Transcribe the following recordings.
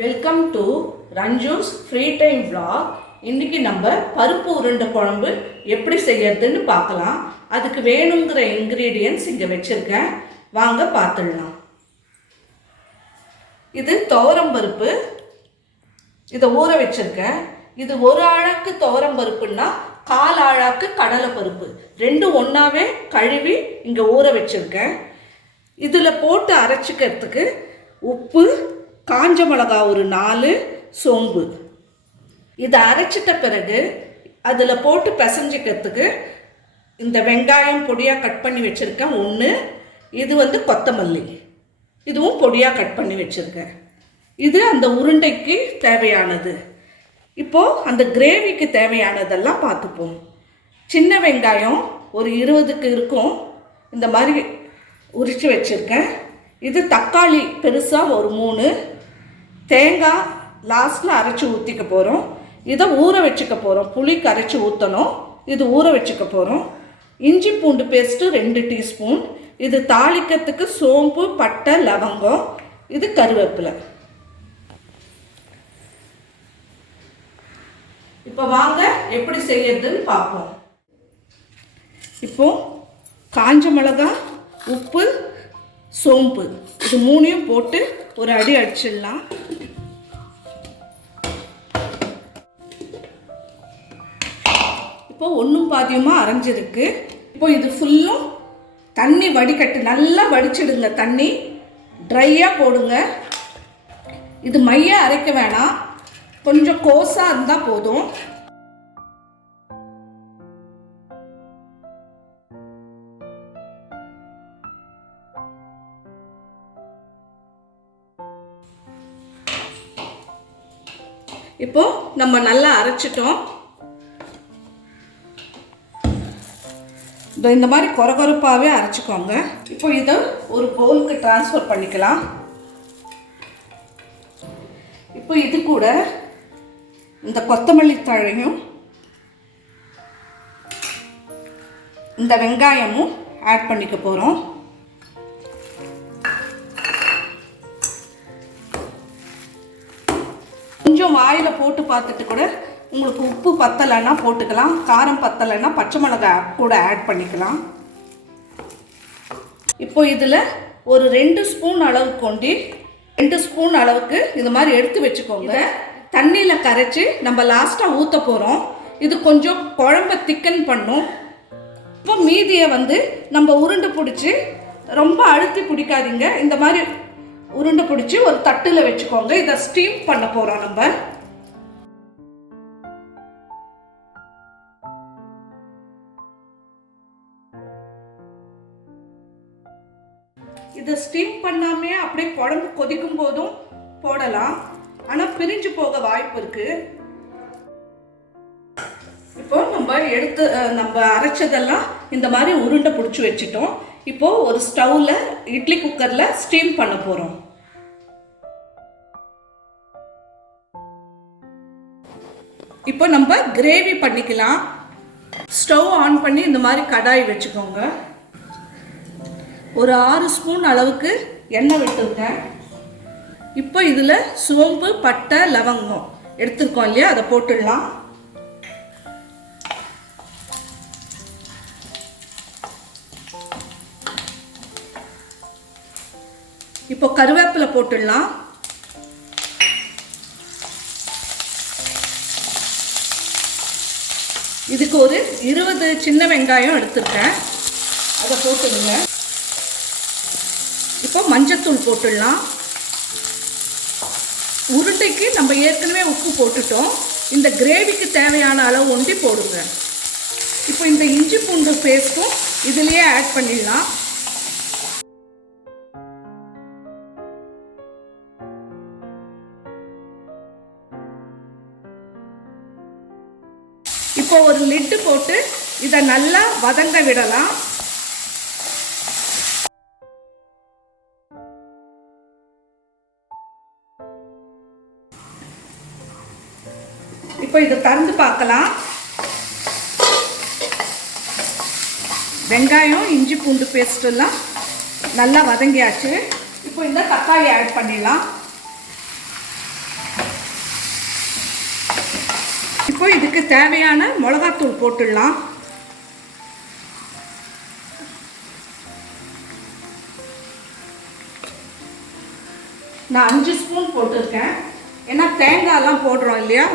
Welcome to Ranjus freetime vlog. இன்னைக்கு நம்ம பருப்பு உருண்டை குழம்பு எப்படி செய்யறதுன்னு பார்க்கலாம். அதுக்கு வேணுங்கிற இன்கிரிடியன்ட்ஸ் இங்க வெச்சிருக்கேன். வாங்க பார்த்துடலாம். இது துவரம் பருப்பு. இதை ஊற வச்சிருக்கேன். இது ஒரு ஆழாக்கு துவரம் பருப்புன்னா கால் ஆழாக்கு கடலை பருப்பு. ரெண்டும் ஒன்றாவே கழுவி இங்கே ஊற வச்சிருக்கேன். இதில் போட்டு அரைச்சிக்கிறதுக்கு உப்பு, காஞ்ச மிளகா ஒரு 4, சோம்பு. இதை அரைச்சிட்ட பிறகு அதில் போட்டு பிசைஞ்சிக்கிறதுக்கு இந்த வெங்காயம் பொடியாக கட் பண்ணி வச்சுருக்கேன் 1. இது கொத்தமல்லி, இதுவும் பொடியாக கட் பண்ணி வச்சுருக்கேன். இது அந்த உருண்டைக்கு தேவையானது. இப்போது அந்த கிரேவிக்கு தேவையானதெல்லாம் பார்த்துப்போம். சின்ன வெங்காயம் ஒரு 20க்கு இருக்கும், இந்த மாதிரி உரித்து வச்சுருக்கேன். இது தக்காளி பெருசாக ஒரு 3, தேங்காய் லாஸ்ட்டில் அரைச்சி ஊற்றிக்க போகிறோம். இதை ஊற வச்சுக்க போகிறோம். புளி கரைச்சி ஊற்றணும். இது ஊற வச்சுக்க போகிறோம். இஞ்சி பூண்டு பேஸ்ட்டு 2 டீஸ்பூன். இது தாளிக்கிறதுக்கு சோம்பு, பட்டை, லவங்கம். இது கருவேப்பிலை. இப்போ வாங்க எப்படி செய்யறதுன்னு பார்ப்போம். இப்போ காஞ்ச மிளகா, உப்பு, சோம்பு இது 3யும் போட்டு ஒரு அடி அடிச்சிடலாம். இப்போ ஒன்றும் பாதியமாக அரைஞ்சிருக்கு. இப்போ இது ஃபுல்லும் தண்ணி வடிகட்டு நல்லா வடிச்சிடுங்க. தண்ணி ட்ரையாக போடுங்க. இது மைய அரைக்க வேணாம், கொஞ்சம் கோஸாக இருந்தால் போதும். இப்போ நம்ம நல்லா அரைச்சிட்டோம். இந்த மாதிரி கொரகொரப்பாகவே அரைச்சிக்கோங்க. இப்போ இதை ஒரு பவுலுக்கு ட்ரான்ஸ்ஃபர் பண்ணிக்கலாம். இப்போ இது கூட இந்த கொத்தமல்லி தழையும் இந்த வெங்காயமும் ஆட் பண்ணிக்க போகிறோம். கொஞ்சம் வாயில் போட்டு பார்த்துட்டு கூட உங்களுக்கு உப்பு பத்தலைன்னா போட்டுக்கலாம், காரம் பத்தலைன்னா பச்சை மிளகாய் கூட ஆட் பண்ணிக்கலாம். இப்போ இதில் ஒரு 2 ஸ்பூன் அளவு கொண்டு 2 ஸ்பூன் அளவுக்கு இது மாதிரி எடுத்து வச்சுக்கோங்க. தண்ணியில் கரைச்சி நம்ம லாஸ்ட்டாக ஊற்ற போகிறோம். இது கொஞ்சம் குழம்ப திக்கன் பண்ணும். இப்போ மீதியை நம்ம உருண்டை பிடிச்சி ரொம்ப அழுத்தி பிடிக்காதீங்க. இந்த மாதிரி உருண்டை பிடிச்சி ஒரு தட்டில் வச்சுக்கோங்க. இதை ஸ்டீம் பண்ண போகிறோம். நம்ம இதை ஸ்டீம் பண்ணாமே அப்படியே குழம்பு கொதிக்கும் போதும் போடலாம், ஆனால் பிரிஞ்சு போக வாய்ப்பு இருக்கு. இப்போ நம்ம அரைச்சதெல்லாம் இந்த மாதிரி உருண்டை பிடிச்சி வச்சுட்டோம். இப்போ ஒரு ஸ்டவ்ல இட்லி குக்கர்ல ஸ்டீம் பண்ண போறோம். இப்போ நம்ம கிரேவி பண்ணிக்கலாம். ஸ்டவ் ஆன் பண்ணி இந்த மாதிரி கடாய் வச்சுக்கோங்க. ஒரு 6 ஸ்பூன் அளவுக்கு எண்ணெய் விட்டுருக்கேன். இப்போ இதில் சோம்பு, பட்டை, லவங்கம் எடுத்துருக்கோம் இல்லையா, அதை போட்டுடலாம். இப்போ கருவேப்பிலை போட்டுடலாம். இதுக்கு ஒரு 20 சின்ன வெங்காயம் எடுத்துருக்கேன், அதை போட்டுடுங்க. இப்போ மஞ்சத்தூள் போட்டுடலாம். உருண்டைக்கு நம்ம ஏற்கனவே உப்பு போட்டுட்டோம். இந்த கிரேவிக்கு தேவையான அளவு ஒண்டி போடுங்க. இப்போ இந்த இஞ்சி பூண்டு பேஸ்ட்டும் இதுலேயே ஆட் பண்ணிடலாம். இப்போ ஒரு லிட்டு போட்டு இதை நல்லா வதங்க விடலாம். இப்போ இதை திறந்து பார்க்கலாம். வெங்காயம், இஞ்சி பூண்டு பேஸ்ட் எல்லாம் நல்லா வதங்கியாச்சு. இப்போ இந்த தக்காளி ஆட் பண்ணிடலாம். இப்போ இதுக்கு தேவையான மிளகாத்தூள் போட்டுடலாம். நான் 5 ஸ்பூன் போட்டிருக்கேன். ஏன்னா தேங்காயெல்லாம் போடுறோம் இல்லையா.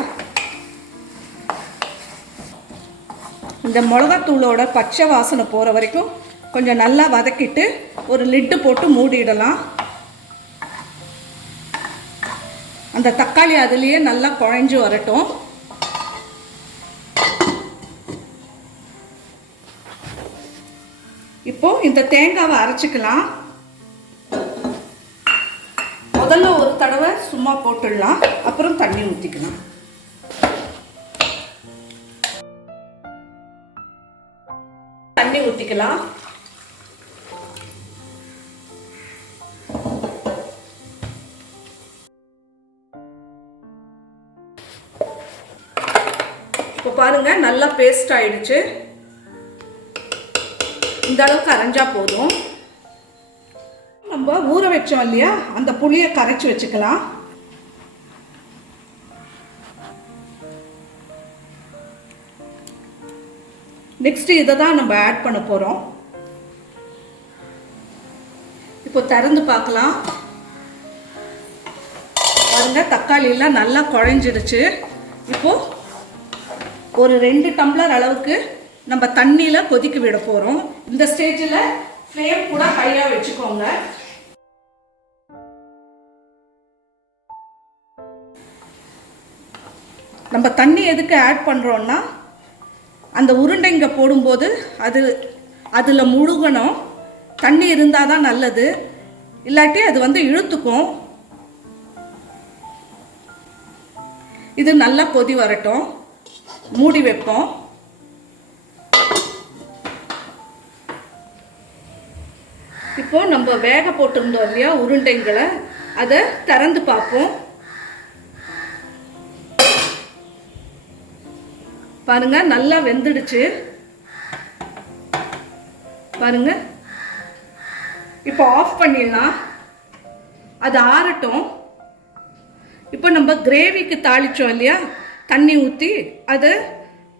இந்த மிளகாத்தூளோட பச்சை வாசனை போகிற வரைக்கும் கொஞ்சம் நல்லா வதக்கிட்டு ஒரு லிட்டு போட்டு மூடிடலாம். அந்த தக்காளி அதுலேயே நல்லா குழஞ்சி வரட்டும். இப்போ இந்த தேங்காவை அரைச்சிக்கலாம். முதல்ல ஒரு தடவை சும்மா போட்டுடலாம், அப்புறம் தண்ணி ஊற்றிக்கலாம். தண்ணி ஊற்றிக்கலாம். இப்போ பாருங்க நல்லா பேஸ்ட் ஆயிடுச்சு. இந்த அளவுக்கு அரைஞ்சா போதும். நம்ம ஊற வச்சோம் இல்லையா, அந்த புளியை கரைச்சி வச்சுக்கலாம். நெக்ஸ்ட் இதை தான் நம்ம ஆட் பண்ண போறோம். இப்போ திறந்து பார்க்கலாம். பாருங்க தக்காளி எல்லாம் நல்லா குழஞ்சிடுச்சு. இப்போ ஒரு 2 டம்ளர் அளவுக்கு நம்ம தண்ணியில் கொதிக்க விட போகிறோம். இந்த ஸ்டேஜில் ஃப்ளேம் கூட ஹையாக வச்சுக்கோங்க. நம்ம தண்ணி எதுக்கு ஆட் பண்ணுறோன்னா, அந்த உருண்டைங்க போடும்போது அதில் முழுகணும். தண்ணி இருந்தால் தான் நல்லது, இல்லாட்டி அது இழுத்துக்கும். இது நல்லா கொதி வரட்டும், மூடி வைப்போம். இப்போ நம்ம வேக போட்டிருந்தோம் இல்லையா உருண்டைங்களை, அதை திறந்து பார்ப்போம். பாருங்க நல்லா வெந்துடுச்சு. பாருங்க. இப்போ ஆஃப் பண்ணிடலாம், அது ஆறட்டும். இப்போ நம்ம கிரேவிக்கு தாளிச்சோம் இல்லையா, தண்ணி ஊற்றி அதை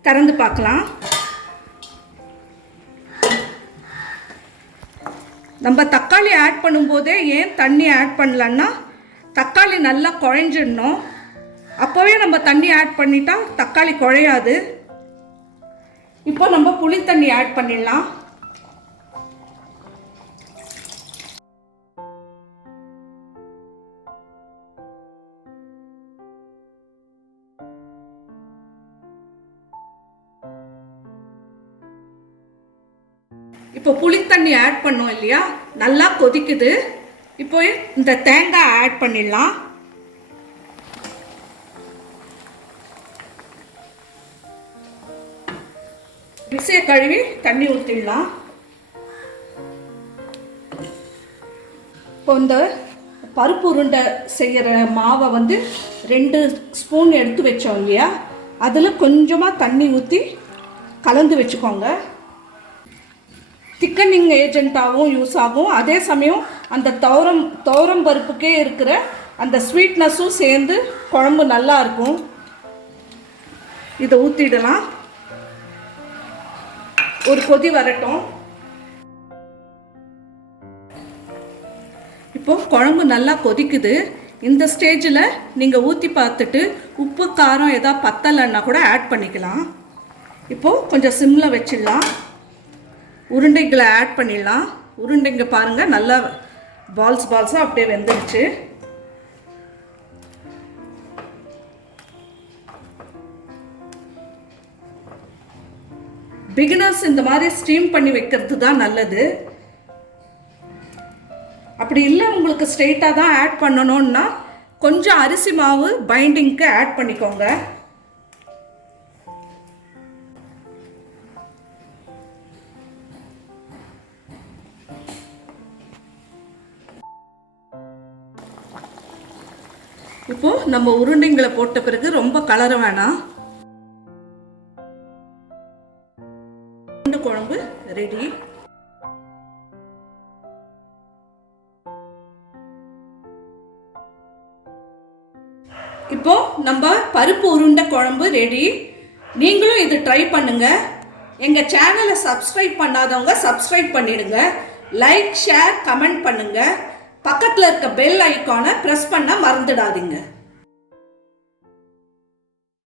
திறந்து பார்க்கலாம். நம்ம தக்காளி ஆட் பண்ணும்போதே ஏன் தண்ணி ஆட் பண்ணலன்னா, தக்காளி நல்லா குழஞ்சிடணும். அப்போவே நம்ம தண்ணி ஆட் பண்ணிட்டா தக்காளி குழையாது. இப்போ நம்ம புளி தண்ணி ஆட் பண்ணிடலாம். இப்போ புளி தண்ணி ஆட் பண்ணோம் இல்லையா, நல்லா கொதிக்குது. இப்போ இந்த தேங்காய் ஆட் பண்ணிடலாம். மிக்சியை கழுவி தண்ணி ஊற்றிடலாம். இப்போ இந்த பருப்பு உருண்டை செய்கிற மாவை 2 ஸ்பூன் எடுத்து வச்சோம் இல்லையா, அதில் கொஞ்சமாக தண்ணி ஊற்றி கலந்து வச்சுக்கோங்க. திக்கனிங் ஏஜென்ட்டாகவும் யூஸ் ஆகும். அதே சமயம் அந்த துவரம் பருப்புக்கே இருக்கிற அந்த ஸ்வீட்னஸும் சேர்ந்து குழம்பு நல்லா இருக்கும். இதை ஊற்றிடலாம். ஒரு கொதி வரட்டும். இப்போ குழம்பு நல்லா கொதிக்குது. இந்த ஸ்டேஜில் நீங்கள் ஊற்றி பார்த்துட்டு உப்பு காரம் எதாவது பத்தலைன்னா கூட ஆட் பண்ணிக்கலாம். இப்போது கொஞ்சம் சிம்மில் வச்சிடலாம். உருண்டைகளை ஆட் பண்ணிடலாம். உருண்டைங்க பாருங்கள் நல்லா பால்ஸாக அப்படியே வெந்துடுச்சு. பிகினர்ஸ் இந்த மாதிரி ஸ்டீம் பண்ணி வைக்கிறது தான் நல்லது. அப்படி இல்லை உங்களுக்கு ஸ்ட்ரெயிட்டாக தான் ஆட் பண்ணணும்னா கொஞ்சம் அரிசி மாவு பைண்டிங்க்கு ஆட் பண்ணிக்கோங்க. இப்போ நம்ம உருண்டைங்களை போட்ட பிறகு ரொம்ப கலர வேணாம். குழம்பு ரெடி. இப்போ நம்ம பருப்பு உருண்டை குழம்பு ரெடி. நீங்களும் இது ட்ரை பண்ணுங்க. எங்கள் சேனலை சப்ஸ்கிரைப் பண்ணாதவங்க சப்ஸ்கிரைப் பண்ணிடுங்க. லைக், ஷேர், கமெண்ட் பண்ணுங்க. பக்கத்தில் இருக்க பெல் ஐக்கானை ப்ரெஸ் பண்ண மறந்துடாதீங்க.